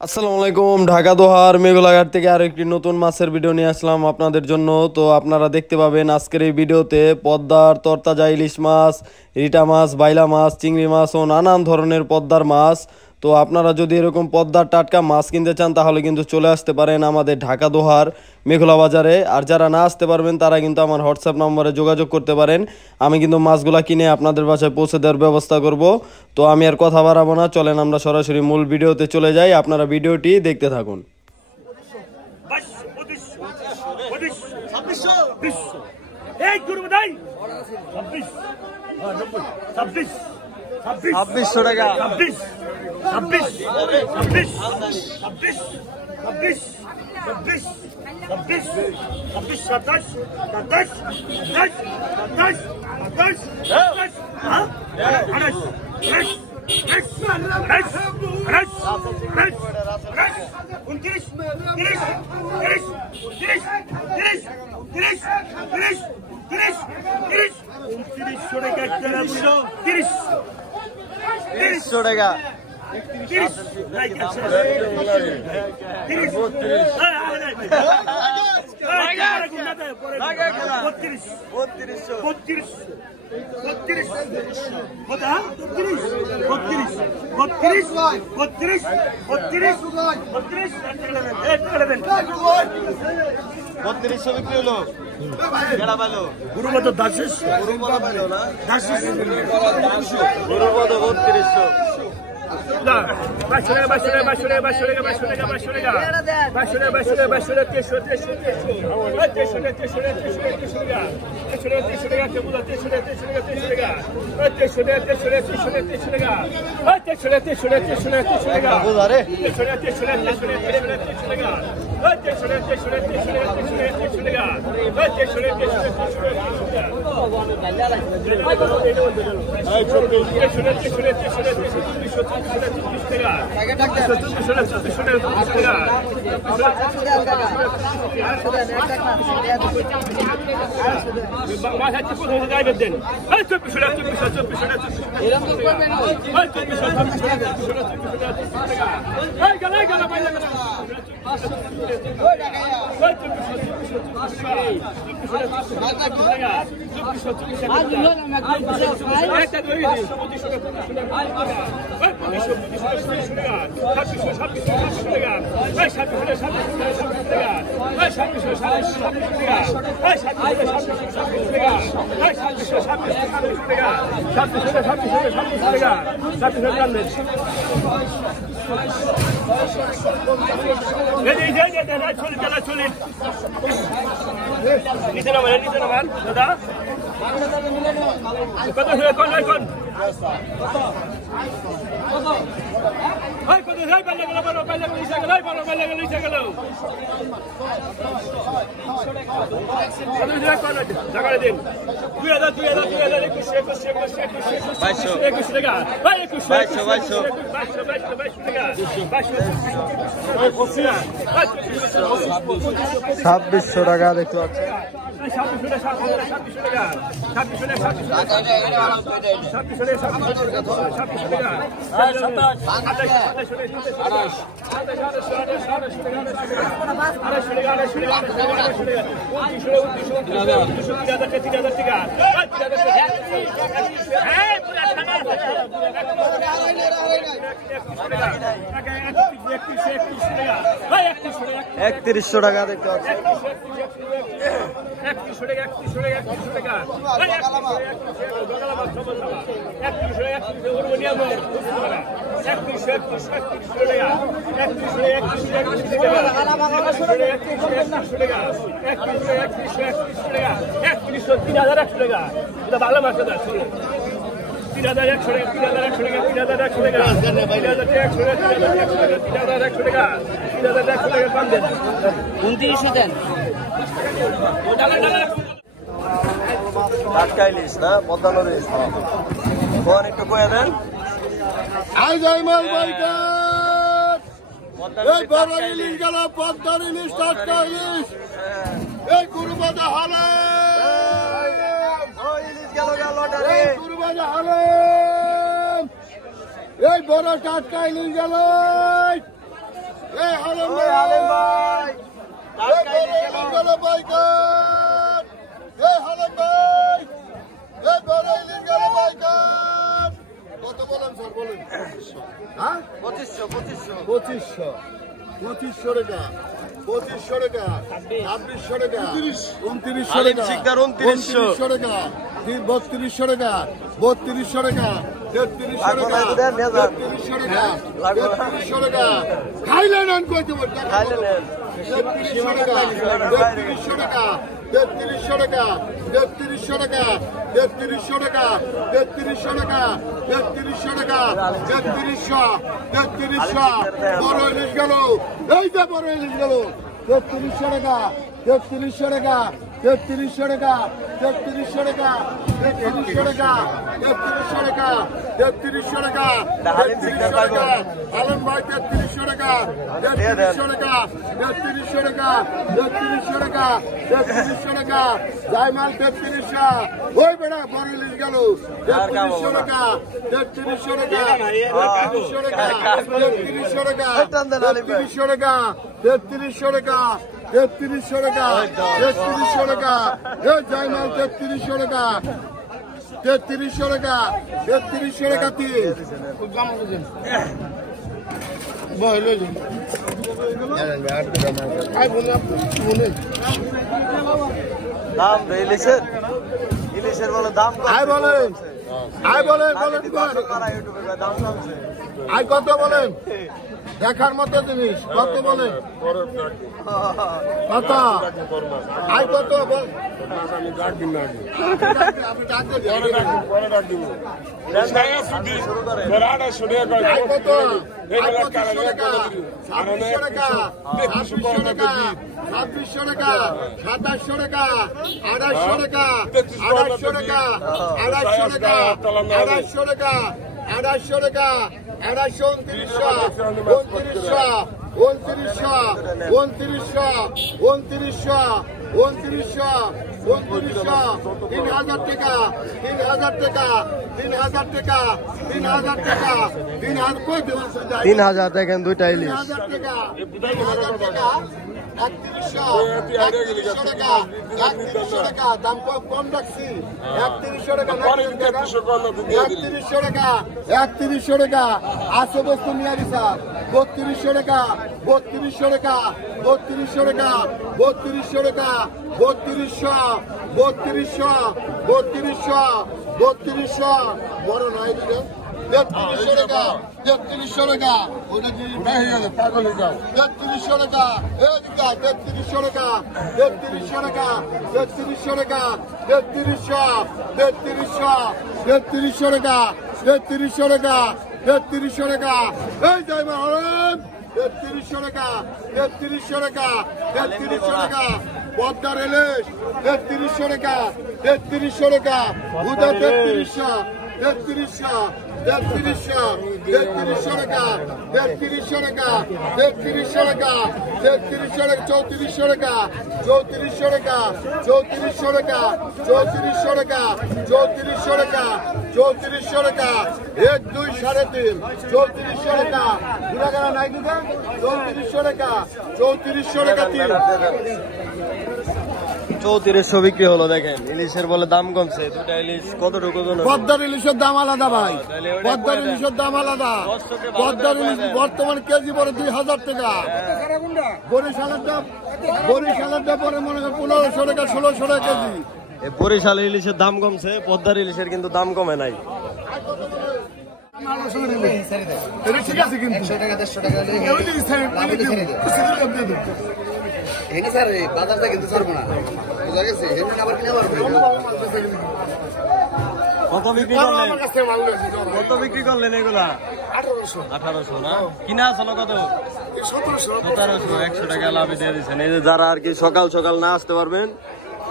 আসসালামু আলাইকুম। ঢাকা দোহার মেঘলাঘাট থেকে আরো একটি নতুন মাছের ভিডিও নিয়ে আসলাম আপনাদের জন্য। তো আপনারা দেখতে পাবেন আজকের এই ভিডিওতে পদ্মার তরতাজা ইলিশ মাছ, রিটা মাছ, বাইলা মাছ, চিংড়ি মাছ ও নানান ধরনের পদ্মার মাছ। তো আপনারা যদি এরকম পদ্মার টাটকা মাছ কিনতে চান তাহলে কিন্তু চলে আসতে পারেন আমাদের ঢাকা দোহার মেঘলা বাজারে। আর যারা না আসতে পারবেন তারা কিন্তু আমার হোয়াটসঅ্যাপ নম্বরে যোগাযোগ করতে পারেন। আমি কিন্তু মাছগুলা কিনে আপনাদের বাসায় পৌঁছে দেওয়ার ব্যবস্থা করব। তো আমি আর কথা বাড়াবো না, চলেন আমরা সরাসরি মূল ভিডিওতে চলে যাই। আপনারা ভিডিওটি দেখতে থাকুন। ছাব্বিশশো টাকা। তিরিশশো টাকা। বত্রিশশো বিক্রি হলো। গুরুপদ দাসের গুরুপদ 3200। ছাব্বিশশো টাকা দেখতে পাচ্ছি। একত্রিশশো টাকা দেখতে পাচ্ছি। টাটকা ইলিশ না পদ্মা নদীর ইলিশ। কোন একটু কয়ে দেন। ইলিশ গেল পদ্মার ইলিশ, টাটকা ইলিশ। এই গুরুপদ হালে ইলিশ গেল গুরুপদ হালে। এই বড় টাটকা ইলিশ গেল বাইকার, এই হালাম ভাই, এই বড় ইলিশ গেল বাইকার। কত বলেন স্যার বলেন? হ্যাঁ 2500 2500 টাকা 2500 টাকা 2600 টাকা 2900 টাকা 2900 টাকা 3200 টাকা 3200 টাকা 3300 টাকা 3300 টাকা 3300 টাকা খাইলেন আন কইতে বল খাইলেন 3300 টাকা 3300 টাকা 3300 টাকা 3300 টাকা 3300 টাকা 3300 টাকা 3300 টাকা 3300 বড় ইলিশ গেল এই যে বড় ইলিশ গেল 3300 টাকা 3300 টাকা 3300 টাকা 3300 টাকা 3300 টাকা 3300 টাকা 3300 টাকা 3300 টাকা আলম ভাই 3300 টাকা 3300 টাকা 3300 টাকা 3300 টাকা 3300 টাকা জায়মাল 3300 ওই বেড়া বড় ইলিশ গেল 3300 টাকা 3300 টাকা 3300 টাকা 3300 টাকা 3300 টাকা 3300 টাকা 3300 টাকা 3300 টাকা এই জায়মাল 3300 টাকা 3300 টাকা 3300 টাকা দাম ইলিশের ইলিশের বলে দাম আয় বলেন আয় বলেন বলেন আয় কত বলেন দেখার মতো জিনিস কত বলেন কত আয় কত বল আমি ডাক দিন না আপনি ডাক দিন পরে ডাক দিব ছায়া সুদি বেরাড়া ছড়িয়ে গেল আয় কত এগুলা কারণে 2600 টাকা 2600 টাকা 2700 টাকা 2700 টাকা 2800 টাকা 2800 টাকা 2800 টাকা 2800 টাকা 2800 টাকা 3000 টাকা 3000 টাকা 3000 টাকা 3000 টাকা 3000 দেখেন দুইটা ইলিশ 3000 টাকা 3000 টাকা 3100 টাকা 3100 টাকা দাম কম রাখছি 3100 টাকা 3100 টাকা 3100 টাকা আসো বস্তু নিয়ে গেছা 3200 টাকা 3200 টাকা 3200 টাকা 3200 টাকা 3200 বড় নয় দিলে 3300 টাকা 3300 টাকা ওটা কি হয়ে গেল পাগল হয়ে যাও 3300 টাকা এই দিকা 3300 টাকা 3300 টাকা 3300 টাকা 3300 টাকা 3300 টাকা 3300 টাকা এই জয় মহারাজ 3300 টাকা 3300 টাকা 3300 টাকা পদ্মার ইলিশ 3300 টাকা 3300 টাকা উদা 3300 3300 3300 টাকা 3300 টাকা 3300 টাকা 3300 টাকা 3400 টাকা 3400 টাকা 3400 টাকা 3400 টাকা 3400 টাকা 1 2 3.5 3400 টাকা গুড়াগাড়া নাই দিতে 3400 টাকা 3400 টাকা 3400 বিক্রি হলো দেখেন ইলিশের বলে দাম কমছে দুটা ইলিশ কতটুকু পদ্মার ইলিশের দাম আলাদা ভাই পদ্মার ইলিশের দাম আলাদা পদ্মার ইলিশ বর্তমান কেজি পরে 2000 টাকা বরিশালের দাম পরে মনে করেন 1500 টাকা 1600 টাকা কেজি বরিশালের ইলিশের দাম কমছে পদ্মার ইলিশের কিন্তু দাম কমে নাই ঠিক আছে কিন্তু 100 টাকা 150 টাকা এনে স্যার বাজারটা কিন্তু ছাড়বো না বুঝা গেছে এমনি আবার কিনে পারবে কত বিক্রি করলেন এগুলা 1800 না কিনা আসলো কত 1700 100 টাকা লাভে দিয়ে দিচ্ছেন এই যে যারা আর কি সকাল সকাল না আসতে পারবেন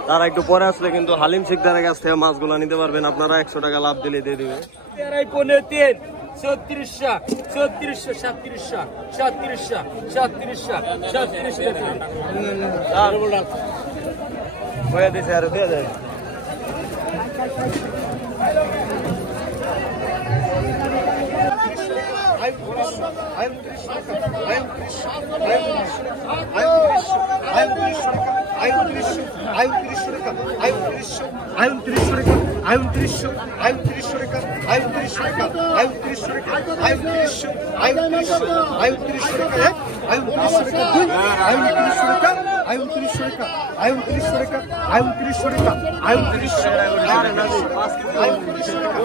তারা একটু পরে আসলে কিন্তু হালিম শিকদারের কাছ থেকে মাছগুলা নিতে পারবেন আপনারা 100 টাকা লাভ দিলে দিয়ে দিবে 3600 হয়ে দিছে আর দিয়ে দেয় I'm আই 2900 টাকা আই 2900 আই 2900 টাকা আই 2900 টাকা আই 2900 টাকা আই 2900 আই 2900 আই 2900 টাকা আই 2900 টাকা দুই আই 2900 টাকা আই 2900 টাকা আই 2900 টাকা আই 2900 টাকা আই 2900 আরে না আই 2900 টাকা আই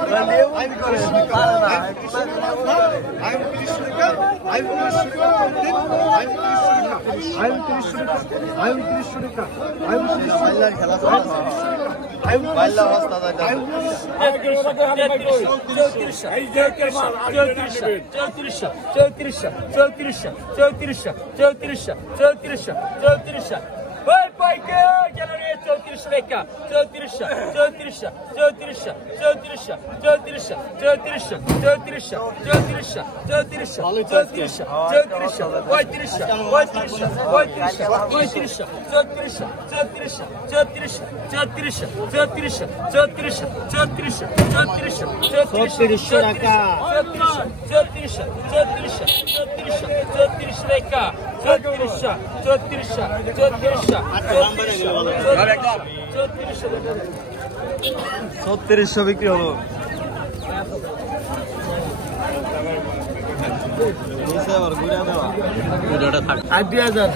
2900 টাকা আই 2900 টাকা আই 2900 টাকা আই 2900 টাকা আই 2900 টাকা আই 2900 টাকা আই 2900 টাকা খেলা আই বাইলা রাস্তা দাদা Vai, pai, que já não é teu trisca, teu trisca, teu trisca, teu trisca, teu trisca, teu trisca, teu trisca, teu trisca, teu trisca, teu trisca, teu trisca, teu trisca, vai trisca, vai trisca, vai trisca, vai trisca, teu trisca, teu trisca, teu trisca, teu trisca, teu trisca, teu trisca, teu trisca, teu trisca, teu trisca, teu trisca, teu trisca, teu trisca, teu trisca, teu trisca, teu trisca, teu trisca, teu trisca. 3600 বিক্রি হলো আট 2000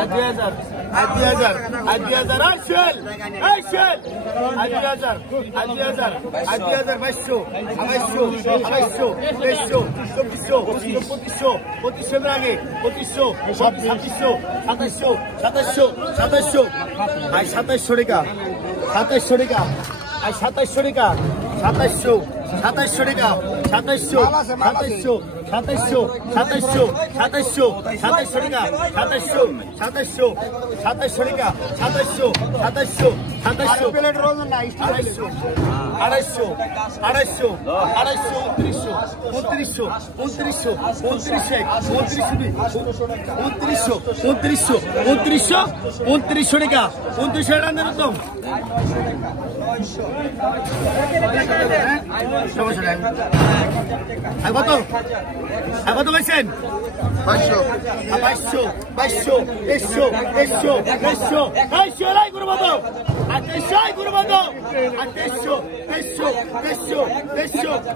আট 2000 আট 2000 আট 2000 আইসেল আইসেল আট 2000 আট 2000 আট 2000 2200 2200 2300 2500 আগে 2500 2600 2700 2700 আই 2700 টাকা 2700 টাকা আই 2700 টাকা 2700 2700 টাকা 2700 2700 2700 2700 2700 2700 টাকা 2700 2700 2700 টাকা 2700 2700 2700 প্লেট রোজ না 250 250 250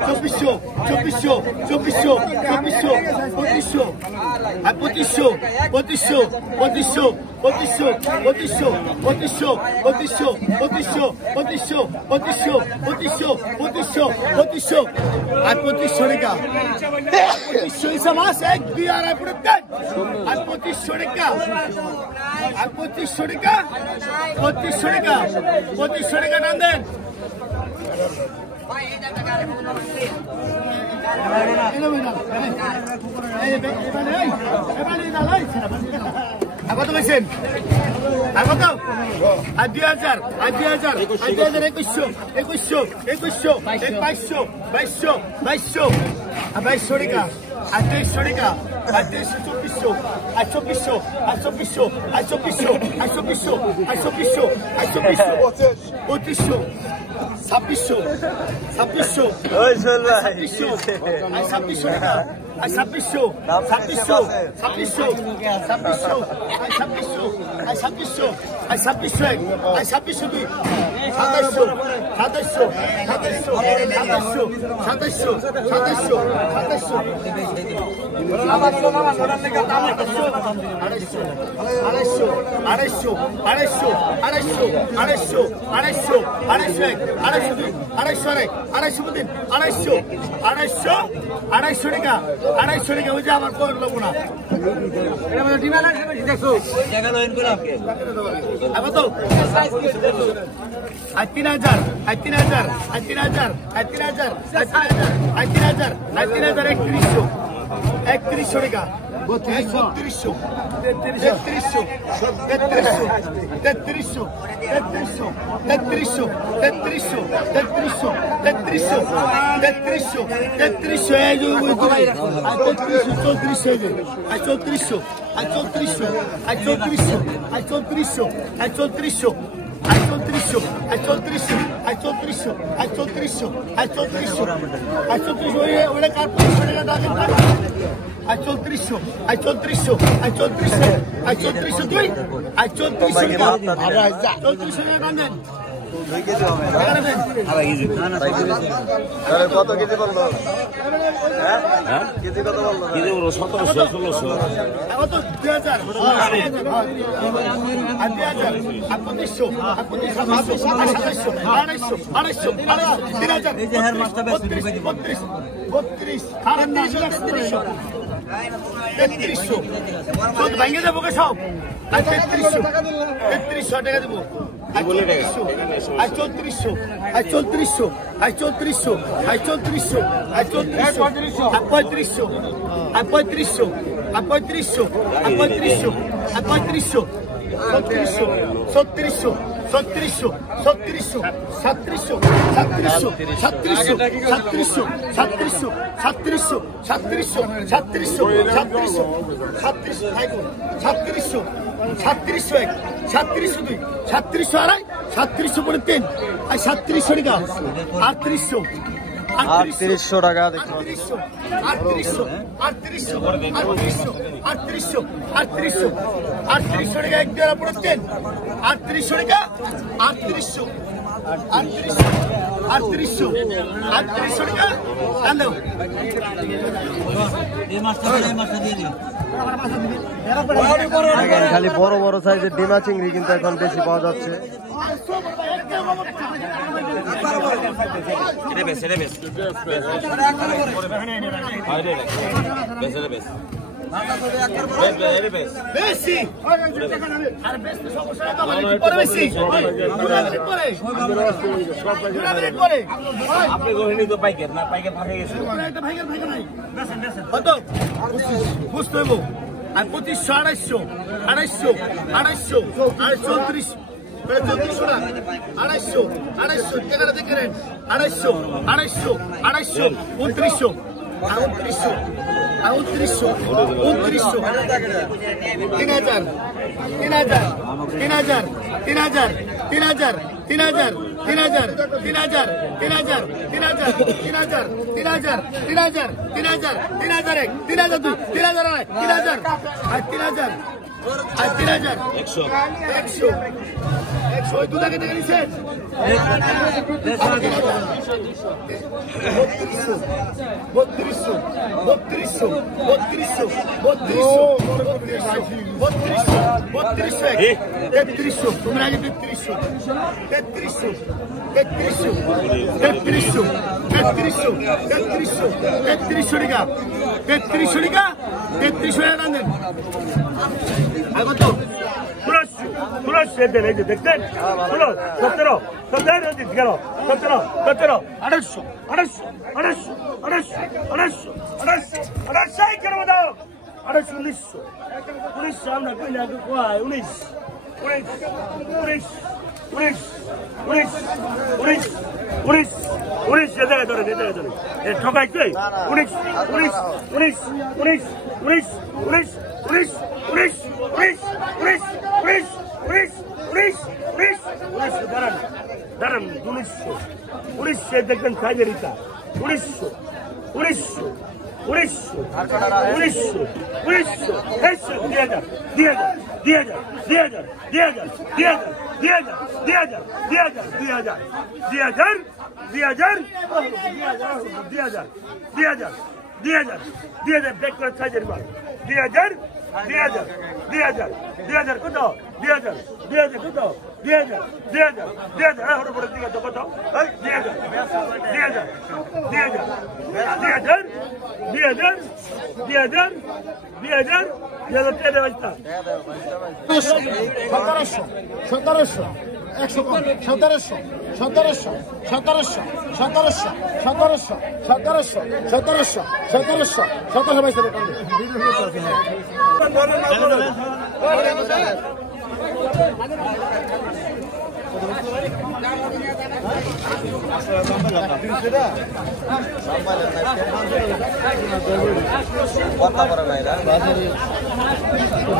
250 2900 টাকা 2900 টাকা দেন তো কত বলছেন 2200 লাই করবো তো 2800 করবো তো 2800 টাকা 2800 টাকা 2400 টাকা দেন কত বলছেন কত আর 2000 আর 2000 2100 2200 2200 টাকা আর 2300 টাকা আর 2400 আর 2400 আর 2400 আর 2400 আর 2400 আর 2400 আর 2400 2500 2600 ওই চল ভাই 2600 টাকা আর 2600 ওই যে আমার কোন লোক না আর 3000 আর 3000 আর 3000 আর 3000 আর 3000 আর 3000 আর 3000 3100 টাকা 3200 3300 3300 3400 কত কেজি বললো? কেজি কত বললো? কেজি বললো 1700 1600 ভেঙে যাবো সব 3300 টাকা দেবো 3400 3400 3400 3400 3500 3500 3500 3500 3700 3700 3700 3700 3700 3800 টাকা দেখুন। 3800 টাকা এক দেওয়া পড়েছেন 3800 টাকা 3800 টাকা জানো খালি বড় বড় সাইজের ডিমা চিংড়ি কিন্তু এখন বেশি পাওয়া যাচ্ছে। বেশি আর বেশি সমস্যা পরে বেশি পরে আপনি গহিনী তো পাইকের না পাইকের ফাঁকে গেছে কত বুঝতে হইব আর 2500 250 250 250 250 250 টাকাটা দেখে নেন 250 2900 দেখতেন 17 দাঁড়ান 1900 দেখবেন সাইজেরিটা 1900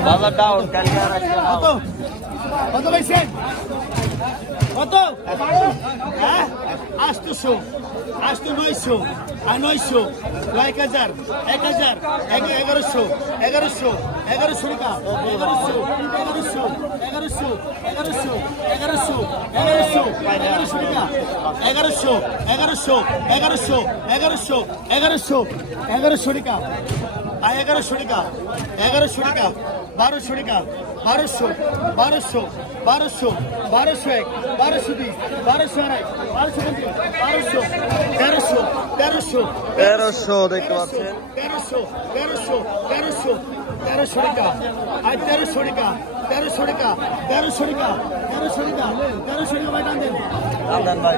বাজার ডাউন কালকে আর কত পাইছেন কত হ্যাঁ 800 900 আর 900 1000 1100 1100 1100 টাকা 1100 1100 1100 1100 1100 টাকা 1100 1100 1100 1100 1100 1100 টাকা আর 1100 টাকা 1100 টাকা 1200 টাকা 1200 1200 1200 1200 এক 1220 1200 আড়াই 1200 1300 1300 দেখতে পাচ্ছেন 1300 টাকা আর 1300 টাকা 1300 টাকা 1300 টাকা 1300 টাকা 1300 টাকা ভাই টান দেন ভাই